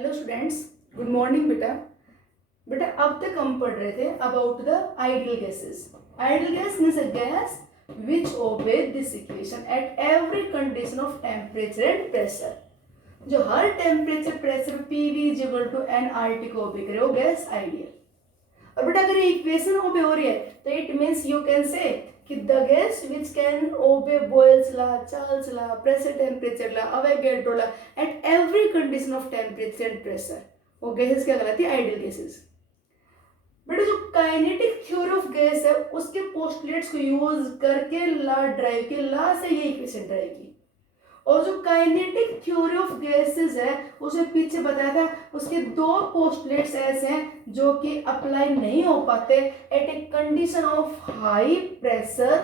Hello students, good morning बेटा। बेटा अब तक हम पढ़ रहे थे about the ideal gases. Ideal gas means a gas which obey this equation at every condition of temperature and pressure. जो हर temperature pressure PV is equal to N R T को ओबे करे वो गैस आइडियल। और बेटा अगर ये equation ओबे हो रही है तो it means you can say कि the gas which can obey Boyle's law, Charles law, pressure temperature law, Avogadro law at every condition of temperature and pressure, वो गैसेस क्या कहलाती है? Ideal gases. बेटा जो काइनेटिक थ्योरी ऑफ गैस है उसके postulates को यूज करके लॉ ड्राइव की, लॉ से ये इक्वेशन ड्राइव की। और जो काइनेटिक थ्योरी ऑफ गैसेस है उसे पीछे बताया था, उसके दो पोस्टुलेट्स ऐसे हैं जो कि अप्लाई नहीं हो पाते at a condition of high pressure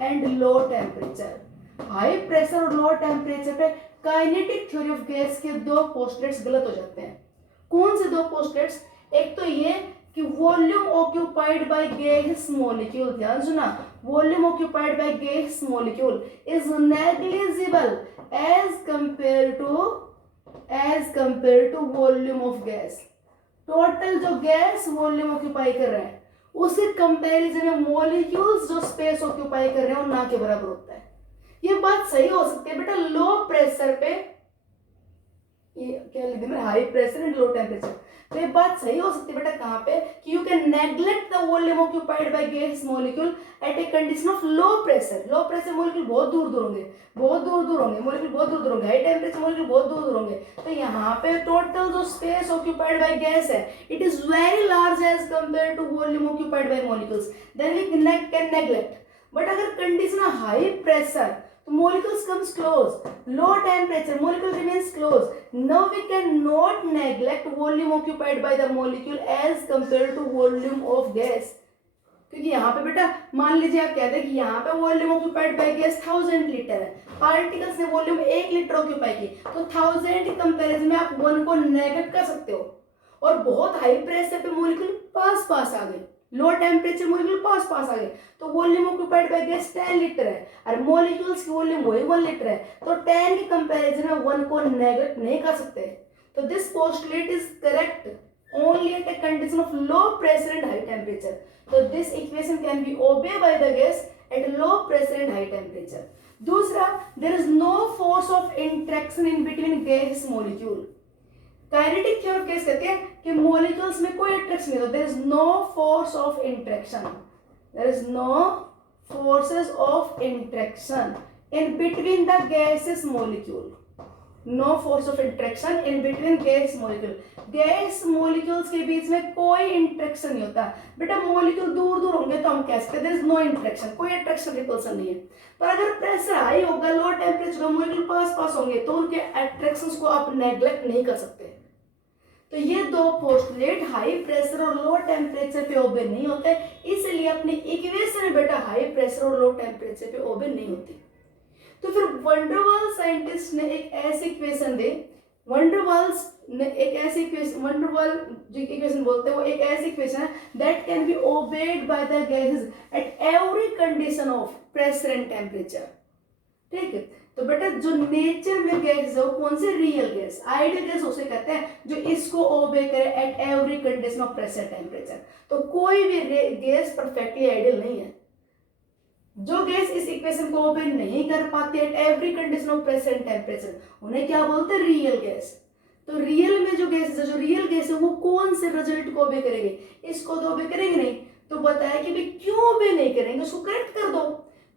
and low temperature. High pressure और लो टेम्परेचर पे काइनेटिक थ्योरी ऑफ गैस के दो पोस्टुलेट्स गलत हो जाते हैं। कौन से दो पोस्टुलेट्स? एक तो ये कि volume occupied by gas molecule, ध्यान सुना, volume occupied by gas molecule is negligible as compare to volume of gas. Total जो गैस वॉल्यूम ऑक्यूपाई कर रहे हैं उसके कंपैरिजन में मॉलिक्यूल्स जो स्पेस ऑक्यूपाई कर रहे हैं वो ना के बराबर होता है। ये बात सही हो सकती है बेटा लो प्रेशर पे, ये क्या लिख दिया, high pressure and low temperature. तो ये बात सही हो सकती है बेटा कहाँ पे कि you can neglect the volume occupied by gas molecule eight a condition of low pressure. Low pressure molecule बहुत दूर दूर होंगे, मॉलिक्यूल बहुत दूर दूर होंगे, हाई टेम्परेचर मॉलिक्यूल बहुत दूर दूर होंगे। तो यहाँ पे टोटल जो स्पेस ऑक्यूपाइड बाय गैस है it is very large as compare to volume occupied by molecules, then we can neglect. But अगर कंडीशन हाई प्रेशर तो molecules comes close, low temperature molecule remains close. Now we cannot neglect volume occupied by the molecule as compared to volume of gas. क्योंकि यहाँ पे बेटा मान लीजिए आप कहते हैं कि यहाँ पे volume occupied by gas 1000 litre है, पार्टिकल्स ने वॉल्यूम 1 लीटर ऑक्यूपाई की, तो 1000 के कंपैरिजन में आप 1 को नेगलेक्ट कर सकते हो। और बहुत हाई प्रेशर पे मॉलिक्यूल पास पास आ गए, लो टेम्परेचर मॉलिक्यूल पास पास आ गए, तो volume occupied by gas 10 litre है और मॉलिक्यूल्स की वॉल्यूम वही 1 लीटर है, तो 10 के कंपैरिजन में 1 को नेगलेक्ट नहीं कर सकते। तो this postulate is correct only at a condition of low pressure and high temperature. So this equation can be obeyed by the gas at low pressure and high temperature. दूसरा, there is no force of interaction in between gas molecule. Kinetic theory of gas कहते हैं कि molecules में कोई attraction नहीं होता, there is no force of interaction, there is no forces of interaction in between the gases molecule, no force of interaction in between gas molecule. Gas molecules के बीच में कोई इंटरेक्शन नहीं होता। बेटा मॉलिक्यूल दूर दूर होंगे तो हम कह सकते हैं देयर इज नो इंटरेक्शन, कोई अट्रैक्शन रिपल्सन नहीं है। पर अगर प्रेशर हाई होगा, लो टेम्परेचर होगा, मॉलिक्यूल पास पास होंगे तो उनके अट्रैक्शंस को आप नेग्लेक्ट नहीं कर सकते। तो ये दो पोस्टुलेट हाई प्रेशर और लो टेम्परेचर पे ओबे नहीं होते, इसलिए अपनी इक्वेशन में बेटा हाई प्रेशर और लो टेम्परेचर पे ओबे नहीं होती। तो फिर वंडरवाल साइंटिस्ट ने एक ऐसी इक्वेशन दी, वंडरवाल जो इक्वेशन बोलते हैं वो एक ऐसी इक्वेशन है that can be obeyed by the gases at every condition of pressure and temperature. ठीक है, तो बेटा जो नेचर में गैस है वो कौन सी? रियल गैस, आइडियल गैस उसे कहते हैं जो इसको ओबे करे eight every condition of pressure temperature. तो कोई भी गैस परफेक्टली आइडियल नहीं है। जो गैस इस इक्वेशन को ओबे नहीं कर पाती eight every condition of pressure and temperature उन्हें क्या बोलते हैं? Real gas. तो रियल में जो गैस है, जो रियल गैस है वो कौन से रिजल्ट को ओबे करेंगे? इसको तो ओबे करेंगे नहीं। तो बताया कि भाई क्यों ओबे नहीं करेंगे, उसको करेक्ट कर दो।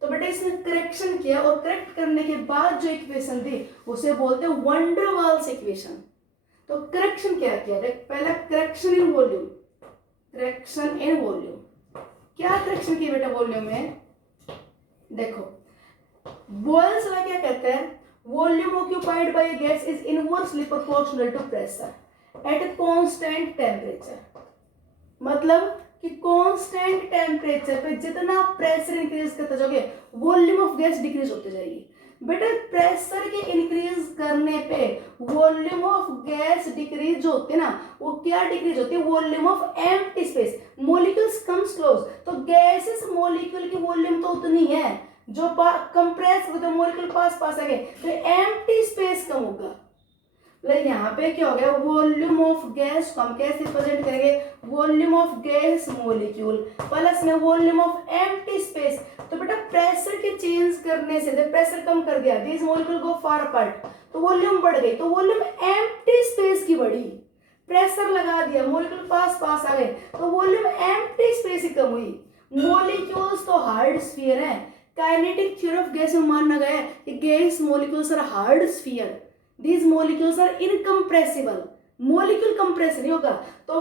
तो बेटा इसने करेक्शन किया और करेक्ट करने के बाद जो इक्वेशन दी उसे बोलते हैं वंडरवाल्स इक्वेशन। तो करेक्शन क्या किया? पहला correction in volume, correction in volume. क्या करेक्शन किया बेटा वॉल्यूम में? देखो बॉयल्स लॉ क्या कहता है? Volume occupied by gas is inversely proportional to pressure at a constant temperature. मतलब कि कांस्टेंट टेम्परेचर पे जितना प्रेशर इंक्रीज करते जाओगे वॉल्यूम ऑफ गैस डिक्रीज होती जाएगी। बेटा प्रेशर के इंक्रीज करने पे वॉल्यूम ऑफ गैस डिक्रीज जो होती है ना, वो क्या डिक्रीज होती है? Volume of empty space, molecules comes close, तो गैसेस मॉलिक्यूल की वॉल्यूम तो उतनी है जो कंप्रेस होते मॉलिक्यूल पास पास आ गए तो एम्प्टी स्पेस कम होगा। मतलब यहाँ पे क्या हो गया, वॉल्यूम ऑफ गैस को हम कैसे रिप्रेजेंट करेंगे, volume of gas molecule plus में वॉल्यूम ऑफ एम्प्टी स्पेस। तो बेटा प्रेशर के चेंज करने से जब प्रेशर कम कर दिया, this molecule go far apart, तो वॉल्यूम बढ़ गई, तो वॉल्यूम एम्प्टी स्पेस की बढ़ी। प्रेशर लगा दिया, मॉलिक्यूल पास पास आ गए, तो वॉल्यूम एम्प्टी स्पेस ही कम हुई। मॉलिक्यूल्स तो हार्ड स्फीयर है, काइनेटिक थ्योरी ऑफ गैस में माना गया है कि gas molecules are hard sphere, these molecules are incompressible, molecule compress नहीं होगा, तो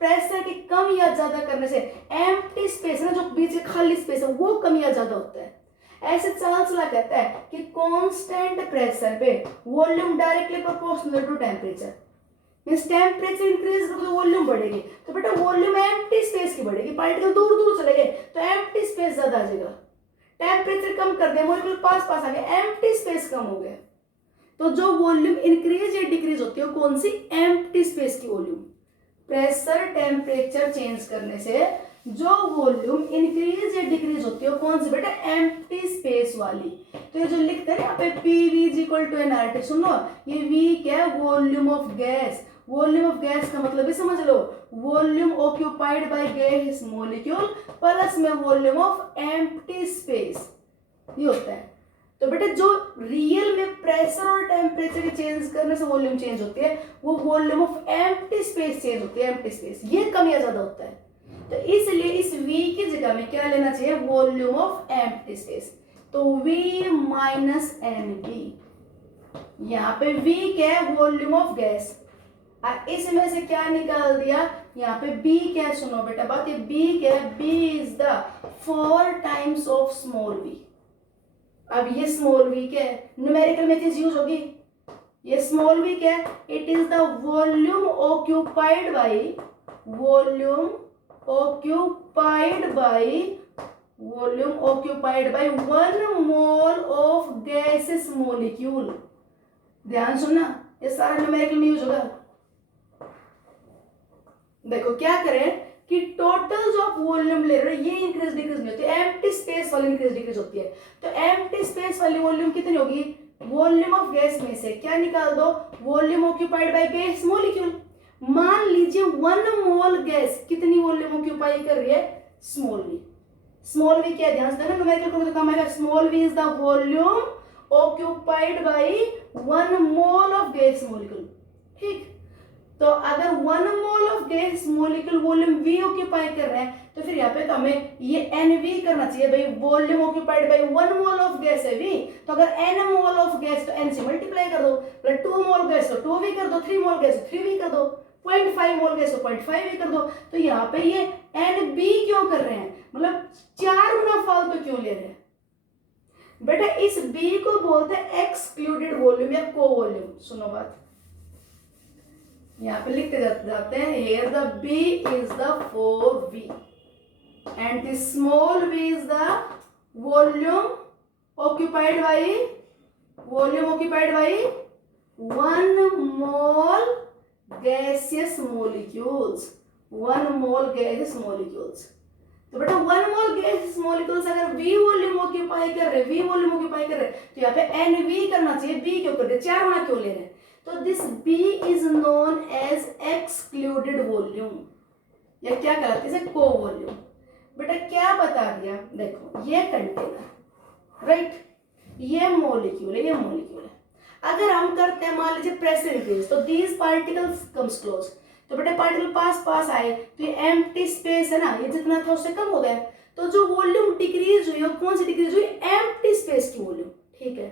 प्रेशर के कम या ज्यादा करने से एम्प्टी स्पेस ना, जो बीच में खाली स्पेस है, वो कम या ज्यादा होता है। ऐसे चार्ल्स ला कहता है कि कांस्टेंट प्रेशर पे volume directly proportional to temperature, means temperature increase करो तो वॉल्यूम बढ़ेगी, तो बेटा वॉल्यूम एम्प्टी स्पेस की बढ़ेगी, पार्टिकल दूर दूर चले गए तो एम्प्टी स्पेस ज्यादा आ जाएगा। टेम्परेचर कम कर दिया, मॉलिक्यूल पास पास आ गए, एम्प्टी स्पेस कम हो गया। तो जो वॉल्यूम इंक्रीज या डिक्रीज होती है वो कौन सी, एम्प्टी स्पेस की वॉल्यूम। प्रेशर टेम्परेचर चेंज करने से जो वॉल्यूम इंक्रीज या डिक्रीज होती है वो कौन सी बेटा, एम्प्टी स्पेस वाली। तो ये जो लिखते हैं यहाँ पे PV is equal to nRT, सुनो ये V क्या है, volume of gas. Volume of gas का मतलब भी समझ लो, volume occupied by gas molecule plus में वॉल्यूम ऑफ एम्प्टी स्पेस, ये होता है। तो बेटा जो रियल में प्रेशर और टेम्परेचर के चेंज करने से वॉल्यूम चेंज होती है, वो volume of empty space change होती है, एम्प्टी स्पेस ये कम या ज्यादा होता है। तो इसलिए इस V की जगह में क्या लेना चाहिए, वॉल्यूम ऑफ एम्प्टी स्पेस। तो V माइनस NV, यहाँ पे V क्या है, वॉल्यूम ऑफ गैस, इसमें से क्या निकाल दिया, यहाँ पे B क्या है, सुनो बेटा बात, ये B क्या है, B is the 4 times of small v। अब ये स्मॉल v क्या है, न्यूमेरिकल में चीज यूज होगी, ये स्मॉल v क्या है, it is the volume occupied bye, volume occupied bye, volume occupied bye 1 mole of gases molecule. ध्यान सुनना, ये सारा न्यूमेरिकल में यूज होगा। देखो क्या करें कि टोटल जो आप वॉल्यूम ले रहे हो ये इंक्रीज डिक्रीज नहीं होती, एम्प्टी स्पेस वाली इंक्रीज डिक्रीज होती है। तो एम्प्टी स्पेस वाली वॉल्यूम कितनी होगी, वॉल्यूम ऑफ गैस में से क्या निकाल दो, volume occupied by gas molecule. मान लीजिए 1 मोल गैस कितनी वॉल्यूम ऑक्यूपाई कर रही है, स्मॉल v। स्मॉल v क्या, ध्यान से देना न्यूमेरिकल को तो काम आएगा, small v is the volume occupied bye 1 mole of gas molecule. ठीक, तो अगर 1 mole of gas molecule volume V occupy कर रहे हैं, तो फिर यहाँ पे तो हमें ये NV करना चाहिए भाई, volume occupied bye 1 mole of gas है V, तो अगर N मोल ऑफ गैस तो N से मल्टीप्लाई कर दो, 2 मोल गैस तो 2V कर दो, 3 मोल गैस तो 3V कर दो, 0.5 मोल गैस तो 0.5V कर दो। तो यहाँ पे ये NB क्यों कर रहे हैं, मतलब 4 गुना फालतू क्यों ले रहे हैं बेटा, इस B को बोलते हैं एक्सक्लूडेड वॉल्यूम या को वॉल्यूम। सुनो बात, यहाँ पे लिखते जाते हैं, here the B is the 4V and the small v is the volume occupied by 1 mole gaseous molecules, 1 mole gaseous molecules। तो बेटा 1 मोल गैस मॉलिक्यूल्स अगर V वॉल्यूम ऑक्यूपाई कर रहे, तो यहाँ पे NV करना चाहिए, B क्यों कर रहे, 4 गुना क्यों ले रहे हैं। तो this B is known as excluded volume, या क्या कहलाती है, को वॉल्यूम। बेटा क्या बता दिया, देखो ये कंटेनर राइट, ये मॉलिक्यूल है, ये मॉलिक्यूल है। अगर हम करते हैं मान लीजिए प्रेशर इंक्रीज, तो दीज पार्टिकल्स कम्स क्लोज, तो बेटा पार्टिकल पास पास आए तो ये एम्प्टी स्पेस है ना, ये जितना था उससे कम हो गया। तो जो वॉल्यूम डिक्रीज हुई, कौन सी डिक्रीज हुई, एम्प्टी स्पेस की वॉल्यूम। ठीक है,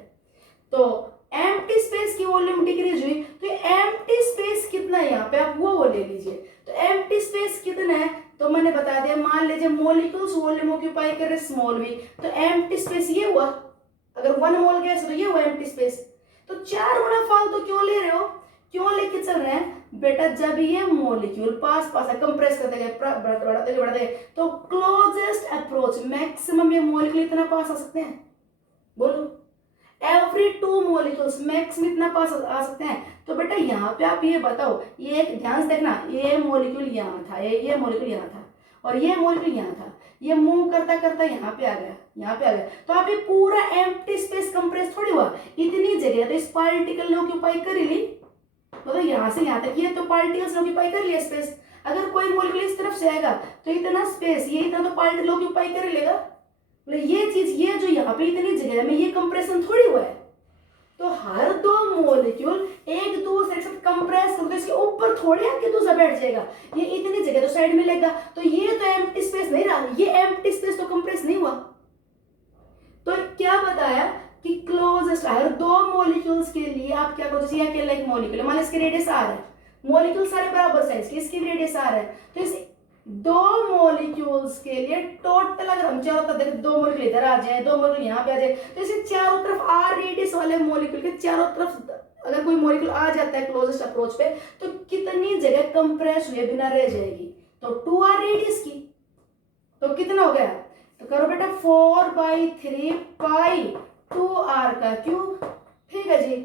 तो एम्प्टी स्पेस की वॉल्यूम डिक्रीज हुई, तो एम्प्टी स्पेस कितना है यहाँ पे, आप वो ले लीजिए। तो एम्प्टी स्पेस कितना है, तो मैंने बता दिया, मान लीजिए मॉलिक्यूल्स वॉल्यूम ऑक्यूपाई कर रहे स्मॉल v, तो एम्प्टी स्पेस ये हुआ, अगर 1 मोल गैस तो ये हुआ एम्प्टी स्पेस। तो 4 गुना फालतू क्यों ले रहे हो, क्यों लेके चल रहे हैं बेटा, जब ये मॉलिक्यूल पास पास है, कंप्रेस करते गए, बढ़ाते गए, तो क्लोजेस्ट अप्रोच मैक्सिमम ये मॉलिक्यूल इतना पास आ सकते हैं, बोलो एवरी 2 मॉलिक्यूल्स मैक्सिमम इतना पास आ सकते हैं। तो बेटा यहाँ पे आप ये बताओ, ये ध्यान से देखना, ये मॉलिक्यूल यहाँ था, ये मॉलिक्यूल यहाँ था, और ये मॉलिक्यूल यहाँ था, ये मूव करता करता यहाँ पे आ गया, यहाँ पे आ गया। तो आप ये पूरा एम्प्टी स्पेस कंप्रेस थोड़ी हुआ, इतनी जगह तो इस पार्टिकल ने ऑक्यूपाई कर ली, मतलब यहाँ से यहाँ तक ये तो पार्टिकल्स ने ऑक्यूपाई कर लिया स्पेस। अगर कोई मॉलिक्यूल इस तरफ से आएगा तो इतना स्पेस, ये इतना तो पार्टिकल ऑक्यूपाई कर लेगा। मतलब ये चीज, ये जो यहाँ पे इतनी जगह में ये कंप्रेशन थोड़ी हुआ है। तो हर दो मॉलिक्यूल एक दूसरे के साथ कंप्रेस करते, इसके ऊपर थोड़ी आके दूसरा बैठ जाएगा, ये इतनी जगह तो साइड में लेगा, तो ये तो एम्प्टी स्पेस नहीं रहा, ये एम्प्टी स्पेस तो कंप्रेस नहीं हुआ। तो क्या बताया कि क्लोजेस्ट हर दो मॉलिक्यूल्स के लिए आप क्या करो, जैसे यहाँ के एक मॉलिक्यूल है, मान लो इसकी रेडियस आर है, मॉलिक्यूल सारे बराबर साइज के, इसकी रेडियस आर है, तो इस दो मॉलिक्यूल्स के लिए टोटल अगर हम चारों तरफ देखें, दो मॉलिक्यूल इधर आ जाए, दो मॉलिक्यूल यहाँ पे आ जाए, तो इसे चारों तरफ आर रेडियस वाले मॉलिक्यूल के चारों तरफ अगर कोई मॉलिक्यूल आ जाता है क्लोजेस्ट अप्रोच पे, तो कितनी जगह कंप्रेस हुए बिना रह जाएगी, तो 2r रेडियस की। तो कितना हो गया, तो करो बेटा 4/3 पाई 2r का क्यूब। ठीक है जी,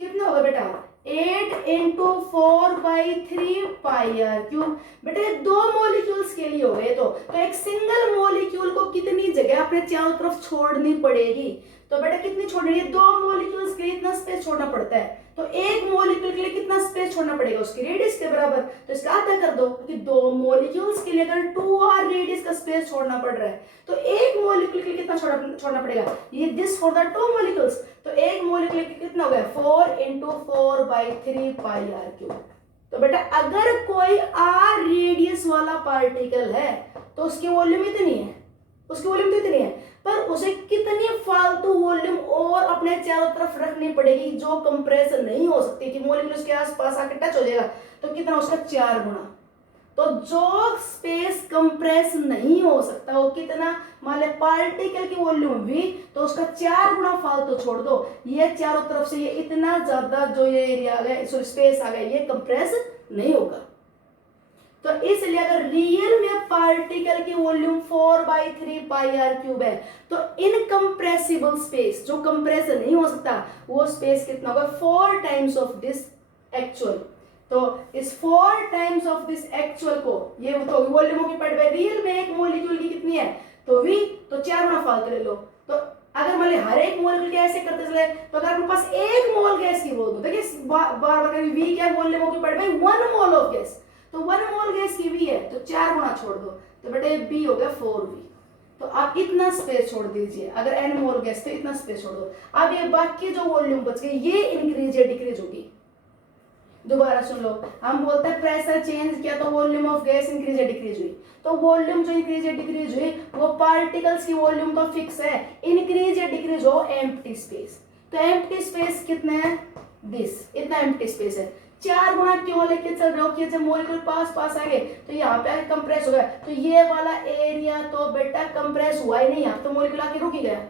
कितना होगा बेटा 8 इंटू 4/3 पाई आर क्यूब। बेटा ये दो मॉलिक्यूल्स के लिए हो गए। तो एक सिंगल मॉलिक्यूल को कितनी जगह अपने चारों तरफ छोड़नी पड़ेगी, तो बेटा कितनी छोड़नी है, दो मॉलिक्यूल्स के लिए इतना स्पेस छोड़ना पड़ता है, तो एक मॉलिक्यूल के लिए कितना स्पेस छोड़ना पड़ेगा, उसकी रेडियस के बराबर। तो इसका आधा कर दो कि दो मॉलिक्यूल्स के लिए अगर 2r रेडियस का स्पेस छोड़ना पड़ रहा है, तो एक मॉलिक्यूल के लिए कितना छोड़ना पड़ेगा, ये this for the two molecules, तो एक मॉलिक्यूल के लिए कितना हो गया 4 इंटू 4/3 पाई आर क्यूब। तो बेटा अगर कोई r रेडियस वाला पार्टिकल है तो उसकी वॉल्यूम इतनी है, उसकी वॉल्यूम तो इतनी है, पर उसे कितनी फालतू वॉल्यूम और अपने चारों तरफ रखनी पड़ेगी जो कंप्रेस नहीं हो सकती, कि मॉलिक्यूल उसके आसपास आके टच हो जाएगा, तो कितना, उसका 4 गुना। तो जो स्पेस कंप्रेस नहीं हो सकता वो कितना, मान ले पार्टिकल की वॉल्यूम v, तो उसका 4 गुना फालतू छोड़ दो, ये चारों तरफ से ये इतना ज्यादा जो ये एरिया आ गया, सॉरी स्पेस आ गया, ये कंप्रेस नहीं होगा। तो इसलिए अगर रियल में पार्टिकल की वॉल्यूम 4/3 पाई आर क्यूब है, तो इनकंप्रेसिबल स्पेस जो कंप्रेस नहीं हो सकता, वो स्पेस कितना होगा 4 टाइम्स ऑफ दिस एक्चुअल। तो इस 4 टाइम्स ऑफ दिस एक्चुअल को, ये तो वॉल्यूम की पढ़, रियल में एक मॉलिक्यूल की कितनी है, तो v, तो 4 गुना फालतू ले लो। तो अगर मान ली हर एक मोल के ऐसे करते चले, तो अगर आपके पास एक मोल गैस की बोल दो, देखिए बार बार v क्या वॉल्यूम की पढ़, 1 मोल ऑफ गैस, तो 1 मोल गैस की v है, तो 4 गुना छोड़ दो, तो बेटे b हो गया 4v। तो आप इतना स्पेस छोड़ दीजिए, अगर n मोल गैस तो इतना स्पेस छोड़ दो। अब ये बाकी जो वॉल्यूम बच गई, ये इंक्रीज या डिक्रीज होगी। दोबारा सुन लो, हम बोलते हैं प्रेशर चेंज किया तो वॉल्यूम ऑफ गैस इंक्रीज या डिक्रीज हुई, तो वॉल्यूम जो इंक्रीज या डिक्रीज हुई वो पार्टिकल्स की वॉल्यूम तो फिक्स है, इंक्रीज या डिक्रीज हो एम्प्टी स्पेस। तो एम्प्टी स्पेस कितने हैं, दिस, इतना एम्प्टी स्पेस है। 4 गुना क्यों लेके चल रहे हो कि जब मॉलिक्यूल पास आ गए तो यहाँ पे आके कंप्रेस हो गया, तो ये वाला एरिया तो बेटा कंप्रेस हुआ ही नहीं, यहाँ तो मॉलिक्यूल आके रुक ही गया।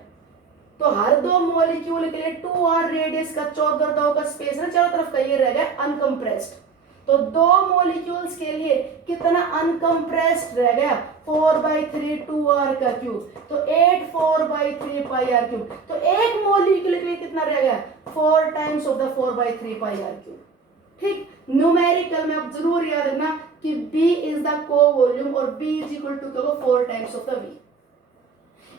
तो हर दो मॉलिक्यूल के लिए 2r रेडियस का चौगर्दाओं का स्पेस है चारों तरफ का, ये रह गया अनकंप्रेस्ड। तो दो मॉलिक्यूल्स के लिए कितना अनकंप्रेस्ड रह गया 4/3 2r का क्यूब, तो 8 4/3 पाई आर क्यूब। तो एक मॉलिक्यूल के लिए कितना रह गया 4 times of the 4/3 pi r cube. ठीक, न्यूमेरिकल में आप जरूर याद रखना कि b is the covolume और b is equal to 4 times of the v।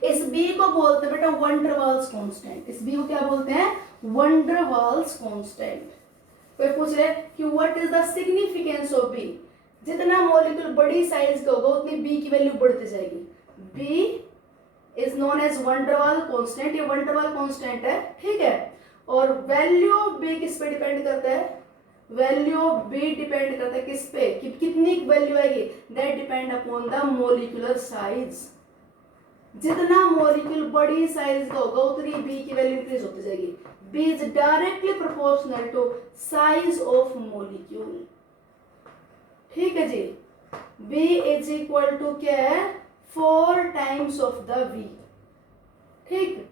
इस b को बोलते हैं बेटा वंडरवाल्स कांस्टेंट। इस b को क्या बोलते हैं, वंडरवाल्स कांस्टेंट। कोई पूछ रहे कि what is the significance of b, जितना मॉलिक्यूल बड़ी साइज का होगा उतनी b की वैल्यू बढ़ती जाएगी। b is known as van der Waals constant, ये वंडरवाल कांस्टेंट है, ठीक है। और वैल्यू ऑफ b किस पे डिपेंड करता है, वैल्यू ऑफ b डिपेंड करता है किस पे, कि कितनी वैल्यू आएगी, that depend upon the molecular size. जितना मॉलिक्यूल बड़ी साइज का होगा उतनी b की वैल्यू इंक्रीज होती जाएगी। b is directly proportional to size of molecule, ठीक है जी। b इज इक्वल टू क्या है 4 टाइम्स ऑफ द v, ठीक।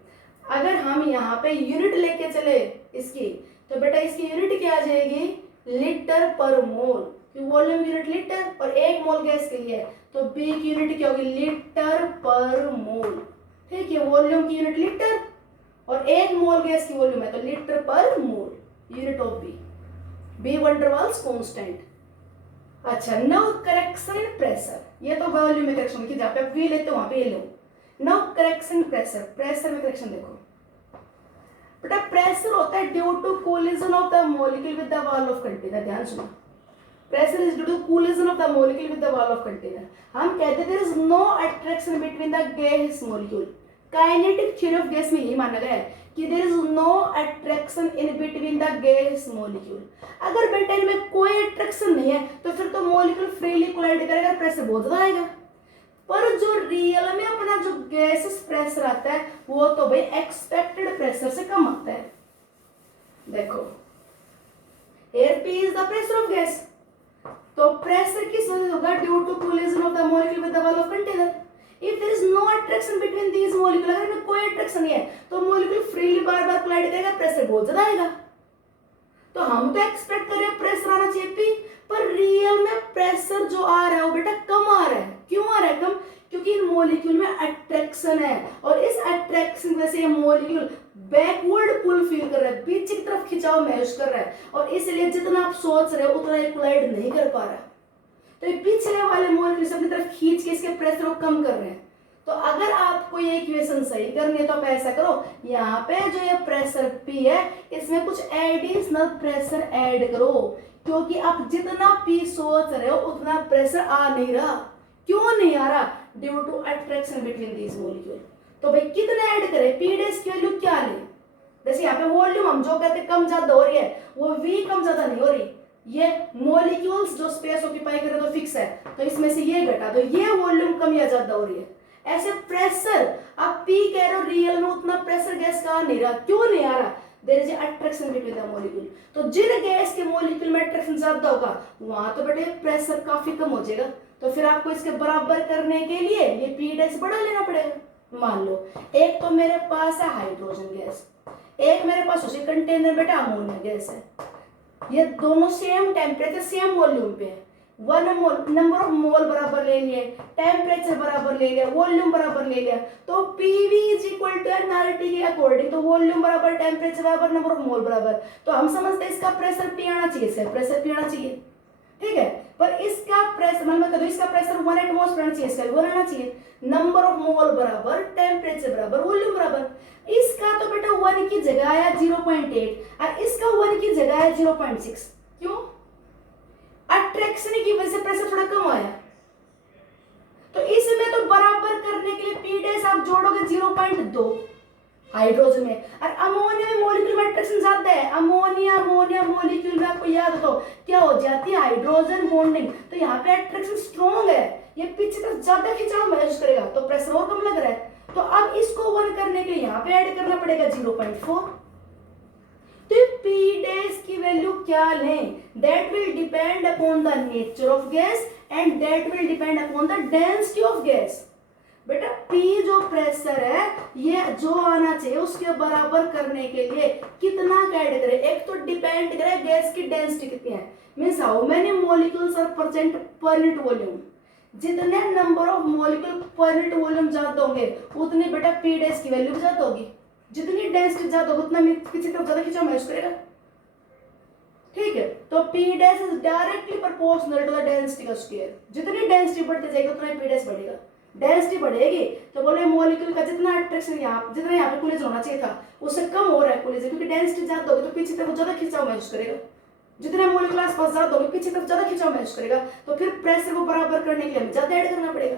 अगर हम यहाँ पे यूनिट लेके चले इसकी, तो बेटा इसकी यूनिट क्या आ जाएगी, लीटर पर मोल, वॉल्यूम यूनिट लीटर और 1 मोल गैस के लिए, तो b की यूनिट क्या होगी लीटर पर मोल, ठीक है। वॉल्यूम की यूनिट लीटर और 1 मोल गैस की वॉल्यूम है तो लीटर पर मोल, यूनिट ऑफ b वंडरवाल्स कांस्टेंट। अच्छा, नाउ करेक्शन इन प्रेशर, ये तो वॉल्यूम में करेक्शन की, जहाँ पे आप v लेते हो वहां पे ये लो। नाउ करेक्शन प्रेशर, प्रेशर में करेक्शन देखो। बेटा प्रेशर होता है due to collision of the molecule with the wall of container, ध्यान सुनो, pressure is due to collision of the molecule with the wall of container. हम कहते हैं there is no attraction between the gas molecule. Kinetic theory of gas में यही माना गया है कि there is no attraction in between the gas molecule. अगर बेटा इनमें कोई अट्रैक्शन नहीं है तो फिर तो मॉलिक्यूल फ्रीली कोलाइड करेगा, प्रेशर बहुत ज्यादा आएगा। पर जो रियल में अपना जो गैसेस प्रेशर आता है वो तो भाई एक्सपेक्टेड प्रेशर से कम आता है। देखो here P is the pressure of gas, तो प्रेशर किस वजह से होगा? Due to collision of the molecule with the wall of container. If there is no attraction between these molecule, अगर इनमें कोई अट्रैक्शन नहीं है तो मॉलिक्यूल फ्रीली बार बार कोलाइड करेगा, प्रेशर बहुत ज्यादा आएगा। तो हम तो एक्सपेक्ट कर रहे हैं प्रेशर आना चाहिए पी, पर रियल में प्रेशर जो आ रहा है वो बेटा कम आ रहा है। क्यों आ रहा है कम? क्योंकि इन मॉलिक्यूल में अट्रैक्शन है और इस अट्रैक्शन की वजह से ये मॉलिक्यूल बैकवर्ड पुल फील कर रहा है, पीछे की तरफ खिंचाव महसूस कर रहा है, और इसलिए जितना आप सोच रहे हो उतना ये कोलाइड नहीं कर पा रहा। तो ये पिछले वाले मॉलिक्यूल अपनी तरफ खींच के इसके प्रेशर को कम कर रहे हैं। तो अगर आपको ये इक्वेशन सही करनी है तो आप ऐसा करो, यहाँ पे जो ये प्रेशर P है इसमें कुछ एडिशनल प्रेशर ऐड करो, क्योंकि आप जितना P सोच रहे हो उतना प्रेशर आ नहीं रहा। क्यों नहीं आ रहा? Due to attraction between these molecule. तो भाई कितने ऐड करें? P डैश की वैल्यू क्या ले? जैसे यहाँ पे वॉल्यूम हम जो कहते हैं कम ज्यादा हो रही है, वो V कम ज्यादा नहीं हो रही। ये मॉलिक्यूल्स जो स्पेस ऑक्यूपाई कर रहे हैं तो फिक्स है, तो इसमें से ये घटा दो, ये वॉल्यूम कम या ज्यादा हो रही है। ऐसे प्रेशर आप P कह रहे हो, रियल में उतना प्रेशर गैस का आ नहीं रहा। क्यों नहीं आ रहा? There is attraction between the molecule. तो जिन गैस के मॉलिक्यूल में अट्रैक्शन ज्यादा होगा वहां तो बेटे प्रेशर काफी कम हो जाएगा। तो फिर आपको इसके बराबर करने के लिए ये P डैश बढ़ा लेना पड़ेगा। मान लो एक तो मेरे पास है हाइड्रोजन गैस, एक मेरे पास उसी कंटेनर बेटा अमोनिया गैस है। ये दोनों सेम टेम्परेचर सेम वॉल्यूम पे है। One mole number of mole बराबर ले लिए, टेम्परेचर बराबर ले लिया, वॉल्यूम बराबर ले लिया, तो PV is equal to NRT के अकॉर्डिंग, तो वॉल्यूम बराबर, टेम्परेचर बराबर, नंबर ऑफ मोल बराबर। तो हम समझते हैं इसका प्रेशर P आना चाहिए, इसका प्रेशर P आना चाहिए, ठीक है। पर इसका प्रेशर मतलब मैं इसका प्रेशर 1 एटमॉस्फेयर आना चाहिए, इसका 1 आना चाहिए। नंबर ऑफ मोल बराबर, टेम्परेचर बराबर, वॉल्यूम बराबर। इसका तो बेटा 1 की जगह आया 0.8 और इसका 1 की जगह आया 0.6। क्यों? अट्रैक्शन की वजह से प्रेशर थोड़ा कम आया। तो इसमें तो बराबर करने के लिए P डैश आप जोड़ोगे 0.2 हाइड्रोजन में, और अमोनिया में मॉलिक्यूल में अट्रैक्शन ज्यादा है। अमोनिया मॉलिक्यूल में आपको याद हो तो क्या हो जाती है? Hydrogen bonding. तो यहाँ पे अट्रैक्शन स्ट्रॉन्ग है, ये पीछे तक ज्यादा खिंचाव महसूस करेगा, तो प्रेशर और कम लग रहा है। तो अब इसको 1 करने के लिए यहाँ पे ऐड करना पड़ेगा 0.4। तो P डैश की वैल्यू क्या लें? That will depend upon the nature of gas and that will depend upon the density of gas. बेटा P जो प्रेशर है ये जो आना चाहिए उसके बराबर करने के लिए कितना ऐड करें? एक तो डिपेंड करे गैस की डेंसिटी कितनी है, means how many molecules are present per unit volume. जितने number of molecule per unit volume ज्यादा होंगे उतनी बेटा P डैश की वैल्यू ज्यादा होगी। जितनी डेंसिटी ज्यादा होगी उतना पीछे तरफ ज्यादा खिंचाव महसूस करेगा, ठीक है। तो P dash is directly proportional to the density का स्क्वायर। जितनी डेंसिटी बढ़ती जाएगी उतना P डैश बढ़ेगा। डेंसिटी बढ़ेगी तो बोले मॉलिक्यूल का जितना अट्रैक्शन जितना यहाँ पे कोलिजन होना चाहिए था उससे कम हो रहा है कोलिजन, क्योंकि डेंसिटी ज्यादा होगी तो पीछे तरफ ज्यादा खिंचाव महसूस करेगा। जितने मॉलिक्यूल आसपास ज्यादा होगी पीछे तरफ ज्यादा खिंचाव महसूस करेगा, तो फिर प्रेशर को बराबर करने के लिए ज्यादा ऐड करना पड़ेगा।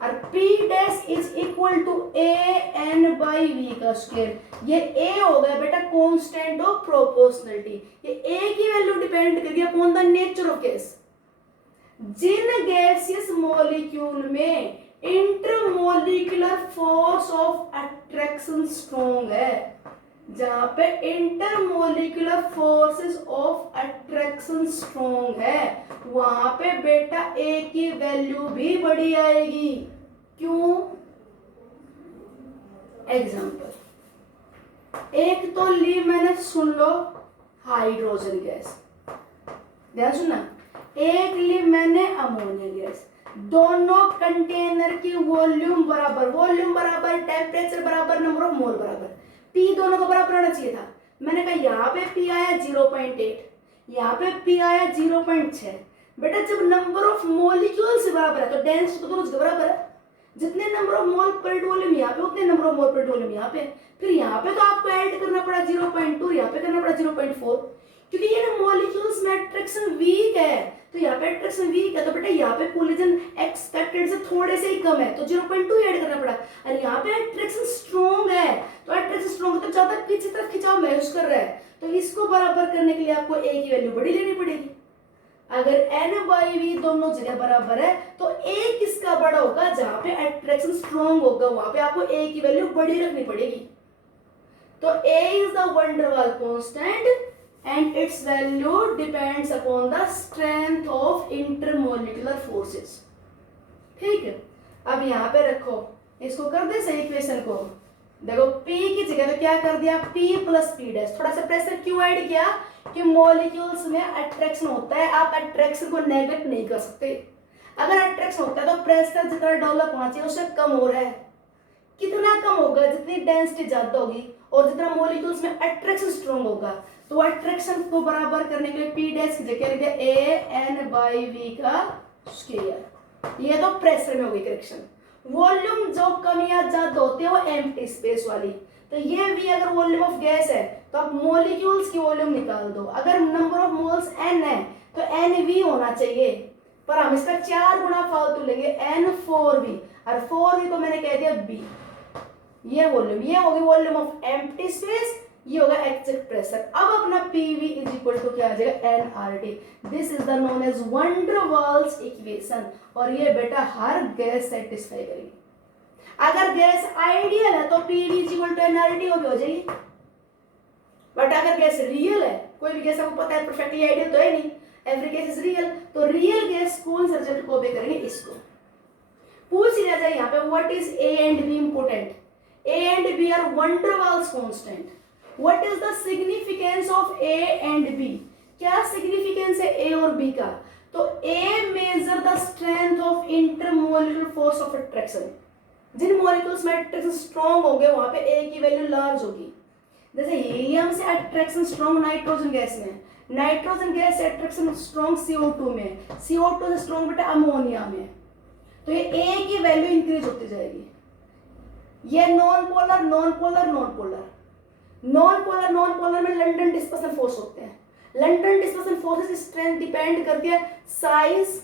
और P dash is equal to AN/V का स्क्वायर। ये A हो गया बेटा कांस्टेंट ऑफ प्रोपोर्शनलिटी। ये A की वैल्यू डिपेंड करेगी upon the nature of gas. जिन गैसियस मॉलिक्यूल में intermolecular force of attraction strong है, जहां पे intermolecular forces of attraction strong है वहां पे बेटा A की वैल्यू भी बड़ी आएगी। क्यों? एग्जांपल एक तो ली मैंने, सुन लो, हाइड्रोजन गैस, ध्यान सुनना। एक ली मैंने अमोनिया गैस। दोनों कंटेनर की वॉल्यूम बराबर, टेम्परेचर बराबर, नंबर ऑफ मोल बराबर। P दोनों को बराबर होना चाहिए था। मैंने कहा यहाँ पे P आया 0.8, यहाँ पे P आया 0.6। बेटा जब नंबर ऑफ मॉलिक्यूल्स बराबर है तो डेंसिटी तो दोनों बराबर है। जितने नंबर ऑफ मोल पर वॉल्यूम यहाँ पे उतने नंबर ऑफ मोल पर वॉल्यूम यहाँ पे। फिर यहाँ पे तो आपको ऐड करना पड़ा 0.2, यहाँ पे करना पड़ा 0.4, क्योंकि ये ना मॉलिक्यूल्स में अट्रैक्शन वीक है, तो यहाँ पे अट्रैक्शन वीक है, तो बेटा यहाँ पे कोलिजन एक्सपेक्टेड से थोड़े से ही कम है, तो 0.2 ऐड करना पड़ा। और यहाँ पे अट्रैक्शन स्ट्रॉन्ग है, तो अट्रैक्शन स्ट्रॉन्ग तो ज्यादा पीछे तरफ खिंचाव महसूस कर रहा है, तो इसको बराबर करने के लिए आपको ए की वैल्यू बड़ी लेनी पड़ेगी। अगर n बाई वी दोनों जगह बराबर है तो a किसका बड़ा होगा, जहां पे अट्रैक्शन स्ट्रॉन्ग होगा वहां पे आपको a की वैल्यू बड़ी रखनी पड़ेगी। तो a is the van der Waal constant and its value depends upon the strength of intermolecular forces। ठीक है, अब यहाँ पे रखो, इसको कर दे सही इक्वेशन को। देखो P की जगह पे क्या कर दिया, P प्लस P डैश। थोड़ा सा प्रेशर क्यों ऐड किया, कि मॉलिक्यूल्स में अट्रैक्शन होता है, आप अट्रैक्शन को नेगलेक्ट नहीं कर सकते। अगर अट्रैक्शन होता है तो प्रेशर जितना डेवलप होना चाहिए उससे कम हो रहा है। कितना कम होगा, जितनी डेंसिटी ज्यादा होगी और जितना मॉलिक्यूल्स में अट्रैक्शन स्ट्रॉन्ग होगा, तो अट्रैक्शन को बराबर करने के लिए P डैश की जगह लिख दिया a n बाई v का स्क्वायर। ये तो प्रेशर में होगी करेक्शन। वॉल्यूम जो कम या ज्यादा होती है वो एम्प्टी स्पेस वाली, तो ये v अगर वॉल्यूम ऑफ गैस है तो आप मॉलिक्यूल्स की वॉल्यूम निकाल दो। अगर नंबर ऑफ मोल्स n है तो nv होना चाहिए, पर हम इसका 4 गुना फालतू लेंगे n4v, और 4v को मैंने कह दिया b। ये वॉल्यूम, ये होगी वॉल्यूम ऑफ एम्प्टी स्पेस, ये होगा एग्जैक्ट प्रेशर। अब अपना PV इज इक्वल टू क्या आ जाएगा, nRT। This is the known as van der Waals equation, और ये बेटा हर गैस सेटिस्फाई करेगी। अगर गैस आइडियल है तो PV is equal to nRT हो जाएगी, बट अगर गैस रियल है, कोई भी गैस आपको पता है परफेक्टली आइडियल तो है नहीं, एवरी गैस इज रियल, तो रियल गैस कौन सा रिजल्ट को ओबे करेंगे, इसको। पूछ लिया जाए यहाँ पे what is A and B important. A and B are van der Waals constant। What is the significance of A and B? क्या significance है A और B का, तो A measure the strength of intermolecular force of attraction। जिन molecules में attraction strong हो गए वहां पे A की वैल्यू लार्ज होगी। जैसे हीलियम से अट्रैक्शन स्ट्रॉन्ग नाइट्रोजन गैस में, नाइट्रोजन गैस से अट्रैक्शन स्ट्रॉन्ग CO2 में, CO2 से स्ट्रॉन्ग बेटा अमोनिया में, तो ये A की वैल्यू इंक्रीज होती जाएगी। ये non polar non polar non polar, non polar non polar में लंडन डिस्पर्सन फोर्स होते हैं। लंडन डिस्पर्सन फोर्स की स्ट्रेंथ डिपेंड करती है size,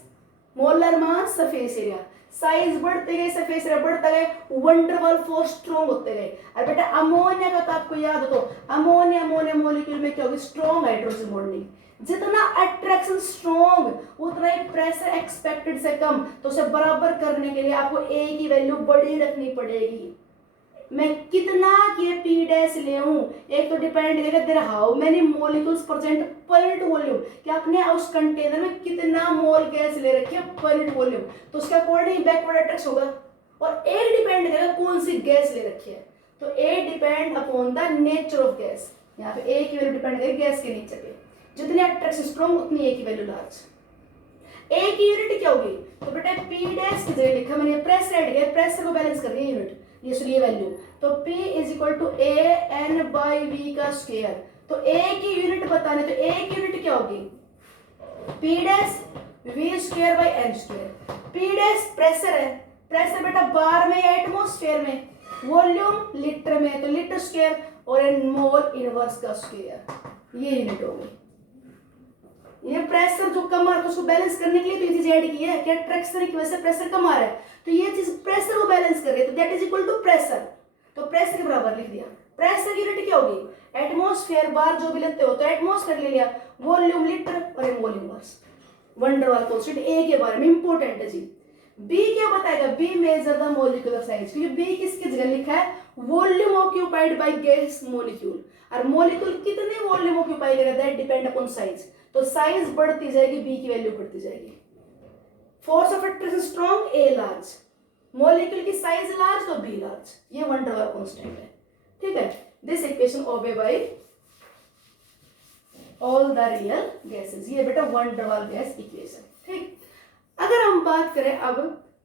molar mass, surface area. Size बढ़ते गए, सरफेस एरिया बढ़ता गए, वैन डर वाल फोर्स स्ट्रॉन्ग होते गए। और बेटा अमोनिया का तो आपको याद हो, तो अमोनिया अमोनिया मॉलिक्यूल में क्या होगी, स्ट्रॉन्ग हाइड्रोजन बॉन्डिंग। जितना अट्रैक्शन स्ट्रॉन्ग उतना ही प्रेशर एक्सपेक्टेड से कम, तो उसे बराबर करने के लिए आपको A की वैल्यू बड़ी रखनी पड़ेगी। मैं कितना ये P डैश ले हूं, एक तो डिपेंड करेगा there how many molecules present per unit volume, कि आपने उस कंटेनर में कितना मोल गैस ले रखी है पर यूनिट वॉल्यूम, तो उसके अकॉर्डिंग बैकवर्ड अट्रैक्शन होगा। और A डिपेंड करेगा कौन सी गैस ले रखी है, तो A depend upon the nature of gas. यहाँ पे A की वैल्यू डिपेंड करेगी गैस के नेचर पे, जितनी अट्रैक्शन स्ट्रॉन्ग उतनी A की वैल्यू लार्ज। A की यूनिट क्या होगी, तो बेटा P डैश की जगह लिखा मैंने प्रेशर ऐड किया, प्रेशर को बैलेंस कर दिया यूनिट, ये वैल्यू, तो P is equal to A n by V का स्क्वायर। तो A की यूनिट बताने, तो A की यूनिट क्या होगी, P dash V square by n square. P dash pressure है, प्रेशर बेटा बार में या एटमॉस्फेयर में, वॉल्यूम लीटर में, तो लीटर स्क्वायर, और एन मोल इनवर्स का स्क्वायर, ये यूनिट होगी। ये प्रेशर जो कम आ रहा है उसको बैलेंस करने के लिए तो ये चीज ऐड की है कि अट्रैक्शन की वजह से प्रेशर कम आ रहा है, तो ये चीज प्रेशर को बैलेंस कर रही है, तो that is equal to pressure. तो प्रेशर के बराबर लिख दिया। प्रेशर की यूनिट क्या होगी, एटमॉस्फेयर बार जो भी लेते हो तो एटमॉस्फेयर ले लिया, वॉल्यूम लीटर और mole inverse. Van der Waal constant A के बारे में इंपॉर्टेंट है जी। B क्या बताएगा, B measure the molecular size, क्योंकि B किसकी जगह लिखा है, volume occupied by gas molecule, और मॉलिक्यूल कितने वॉल्यूम ऑक्यूपाई करेगा दैट डिपेंड अपॉन साइज, तो साइज बढ़ती जाएगी, B की वैल्यू बढ़ती जाएगी। Force of attraction strong, A large, molecule की साइज लार्ज तो B लार्ज, ये वैन डर वाल कांस्टेंट है। ठीक है, this equation obey by all the real gases, ये बेटा वैन डर वाल गैस इक्वेशन। ठीक, अगर हम बात करें अब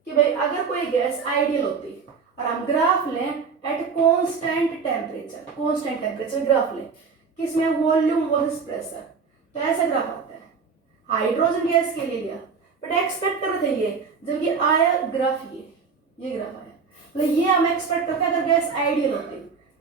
कि भाई अगर कोई गैस आइडियल होती और हम ग्राफ लें एट कांस्टेंट टेम्परेचर ग्राफ लें, किसमें वॉल्यूम वर्सेस प्रेशर, तो ऐसा ग्राफ आता है। हाइड्रोजन गैस के लिए लिया, बट एक्सपेक्ट कर रहे थे ये, जब ये आया ग्राफ ये ग्राफ आया, मतलब ये हम एक्सपेक्ट करते हैं अगर गैस आइडियल होती,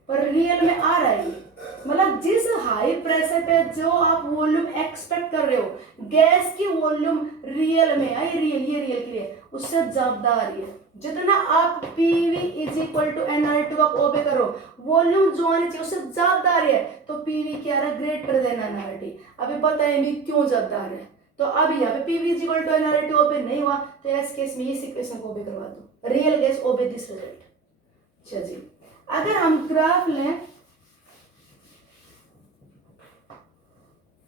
पर रियल में आ रहा है ये। मतलब जिस हाई प्रेशर पे जो आप वॉल्यूम एक्सपेक्ट कर रहे हो, गैस की वॉल्यूम रियल में आई, रियल ये रियल के लिए उससे ज्यादा आ रही है। जितना आप PV is equal to NR2 आप ओबे करो, वॉल्यूम जो आनी चाहिए उससे ज्यादा आ रही है, तो PV क्या आ रहा है, ग्रेटर देन NRT। अभी पता है भी क्यों ज्यादा आ रहा है, तो अब यहाँ पे PV is equal to NRT obey नहीं हुआ, तो इस केस में इस इक्वेशन को ओबे करवा दो, रियल गैस ओबे दिस रिजल्ट। चलिए अगर हम ग्राफ लें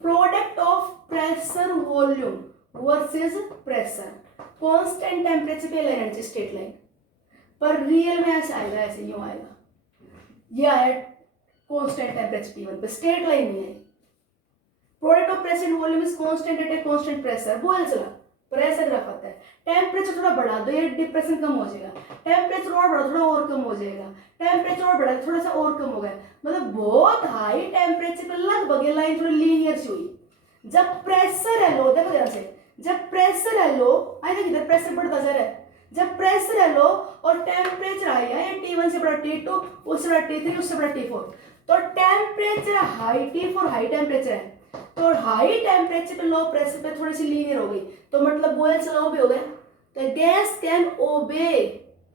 product of pressure volume versus pressure, constant temperature पे लेना चाहिए स्ट्रेट लाइन, पर रियल में ऐसे आएगा, ऐसे यूं आएगा, ये आया कांस्टेंट टेम्परेचर T1 पे, स्ट्रेट लाइन नहीं है। Product of pressure and volume is constant at a constant pressure, Boyle's law, pressure graph आता है, टेम्परेचर थोड़ा बढ़ा दो ये डिप्रेशन कम हो जाएगा, टेम्परेचर और बढ़ा थोड़ा और कम हो जाएगा, टेम्परेचर और बढ़ा थोड़ा सा और कम हो गया, मतलब बहुत हाई टेम्परेचर पे लगभग ये लाइन थोड़ी लीनियर सी हुई। जब प्रेशर है लो, देखो ध्यान से, जब प्रेशर है लो, आई देखिए इधर प्रेशर बढ़ता जा रहा है, जब प्रेशर है लो और टेम्परेचर हाई है, T1 से बड़ा T2, उससे बड़ा T3, उससे बड़ा T4, तो temperature high, T4 high temperature है, तो हाई टेम्परेचर पे लो प्रेशर पे थोड़ी सी लीनियर हो गई, तो मतलब बॉयल्स लॉ भी हो गया। तो gas can obey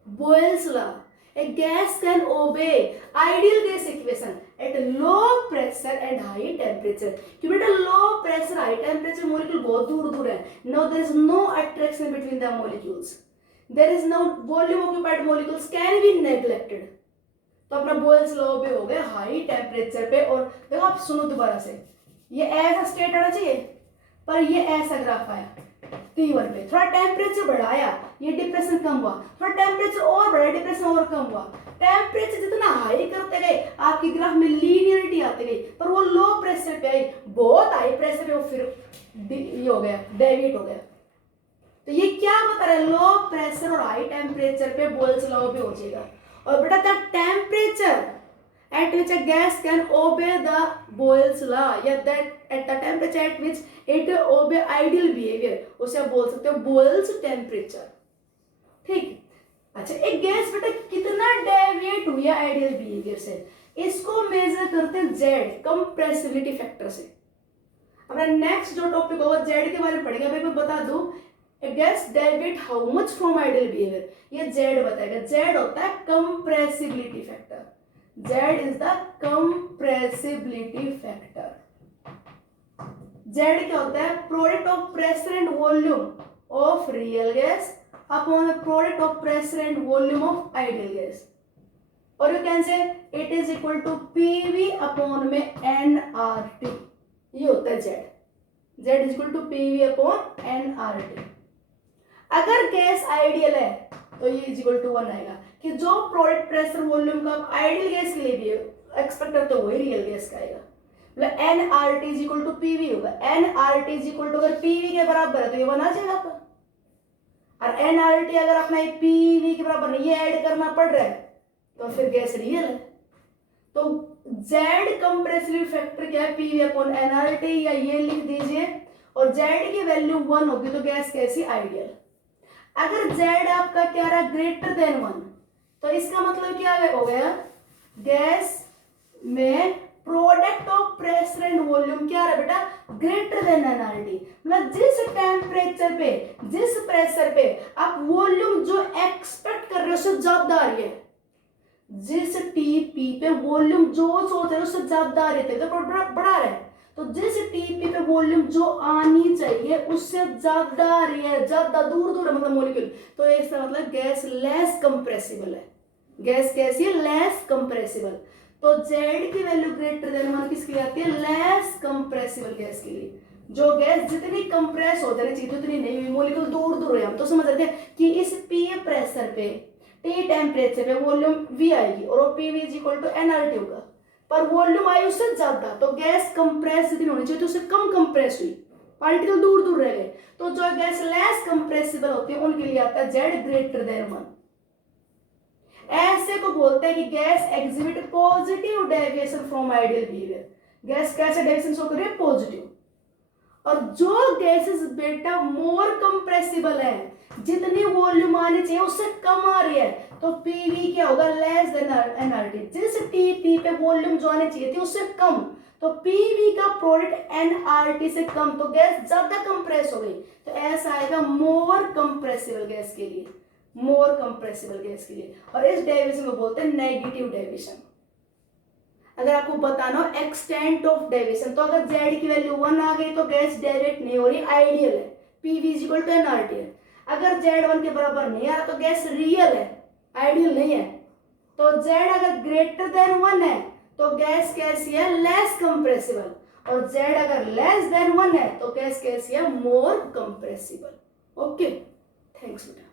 Boyle's law, a gas can obey ideal gas equation at low pressure and high temperature। क्यों बेटा low pressure high temperature molecule बहुत दूर दूर है, now there is no attraction between the molecules, there is no volume occupied molecules can be neglected। तो अपना Boyle's law भी हो गया हाई टेम्परेचर पे। और देखो आप सुनो दोबारा से, ये ऐसा स्टेट आना चाहिए, पर ये ऐसा ग्राफ आया T1 पे, थोड़ा टेम्परेचर बढ़ाया ये डिप्रेशन कम हुआ, थोड़ा टेम्परेचर और बढ़ाया डिप्रेशन और कम हुआ, टेम्परेचर जितना हाई करते गए आपकी ग्राफ में लीनियरिटी आती गई, पर वो लो प्रेशर पे आई, बहुत हाई प्रेशर पे वो फिर ये हो गया, डेविएट हो गया। तो ये क्या बता रहा है, लो प्रेशर और हाई टेम्परेचर पे बॉयल्स लॉ भी हो जाएगा। और बेटा the temperature at which a gas can obey the Boyle's law, या that at the temperature at which it obey ideal behavior, उसे आप बोल सकते हो Boyle's temperature। ठीक, अच्छा एक गैस बेटा कितना डेविएट हुआ आइडियल बिहेवियर से, इसको मेजर करते हैं Z कंप्रेसिबिलिटी फैक्टर से। हमारा नेक्स्ट जो टॉपिक होगा Z के बारे में पढ़ेंगे, मैं बता दूं a gas deviate how much from ideal behavior, ये Z बताएगा। Z होता है compressibility factor, Z is the compressibility factor। Z क्या होता है, product of pressure and volume of real gas upon product of pressure and volume of ideal gas, और you can say it is equal to PV upon में NRT, ये होता है Z। Z is equal to PV upon NRT। अगर gas ideal है तो ये is equal to 1 आएगा, कि जो प्रोडक्ट प्रेशर वॉल्यूम का आप आइडियल गैस के लिए भी एक्सपेक्ट करते हो वही रियल गैस का आएगा, मतलब NRT is equal to PV होगा। NRT इज इक्वल टू अगर PV के बराबर है तो ये 1 आ जाएगा आपका, और NRT अगर अपना PV के बराबर नहीं, ये ऐड करना पड़ रहा है तो फिर गैस रियल है। तो Z कंप्रेसिव फैक्टर क्या है, PV अपॉन NRT, या ये लिख दीजिए, और Z की वैल्यू 1 होगी तो गैस कैसी, आइडियल। अगर Z आपका क्या रहा, ग्रेटर देन 1, तो इसका मतलब क्या हो गया, गैस में product of pressure and volume क्या रहा बेटा, ग्रेटर देन NRT। मतलब जिस टेम्परेचर पे जिस प्रेशर पे आप वॉल्यूम जो एक्सपेक्ट कर रहे हो उससे ज्यादा आ रही है, जिस TP पे वॉल्यूम जो सोच रहे हो उससे ज्यादा आ रही है तो बढ़ा रहा है, तो जिस TP पे वॉल्यूम जो आनी चाहिए उससे ज्यादा आ रही है, ज्यादा दूर दूर है मतलब मॉलिक्यूल, तो इसका मतलब गैस लेस कंप्रेसिबल है। गैस कैसी है, लेस कंप्रेसिबल। तो Z की वैल्यू ग्रेटर देन 1 किसके लिए आती है, लेस कंप्रेसिबल गैस के लिए। जो गैस जितनी कंप्रेस हो जानी चाहिए उतनी नहीं हुई, मॉलिक्यूल दूर दूर है, हम तो समझ रहे थे कि इस P प्रेशर पे T टेम्परेचर पे वॉल्यूम V आएगी और वो PV is equal to NRT होगा, पर वॉल्यूम आई उससे ज्यादा, तो गैस कंप्रेस जितनी होनी चाहिए तो उससे कम कंप्रेस हुई, पार्टिकल दूर दूर रह गए। तो जो गैस लेस कंप्रेसिबल होती है उनके लिए आता है Z ग्रेटर देन 1। ऐसे को बोलते हैं कि gas exhibit positive deviation from ideal behaviour. Gas कैसे डेविएशन शो कर रही है, पॉजिटिव। और जो गैसेस बेटा मोर कंप्रेसिबल है, जितनी वॉल्यूम आनी चाहिए उससे कम आ रही है, तो पीवी क्या होगा, लेस देन एनआरटी। जिस टीपी पे वॉल्यूम जो आनी चाहिए थी उससे कम, तो पीवी का प्रोडक्ट एनआरटी से कम, तो गैस ज्यादा कंप्रेस हो गई, तो ऐसा आएगा मोर कंप्रेसिबल गैस के लिए, मोर कंप्रेसिबल गैस के लिए। और इस डेविएशन को बोलते हैं नेगेटिव डेविएशन। अगर आपको बताना हो एक्सटेंट ऑफ डेविएशन, तो अगर z की वैल्यू 1 आ गई तो गैस डेविएट नहीं हो रही, आइडियल है, PV is equal to NRT है। अगर z 1 के बराबर नहीं आ रहा तो गैस रियल है, आइडियल नहीं है। तो z अगर ग्रेटर देन 1 है तो गैस कैसी है, लेस कंप्रेसिबल, और z अगर लेस देन 1 है तो गैस कैसी है, मोर कंप्रेसिबल। ओके, थैंक्स बेटा।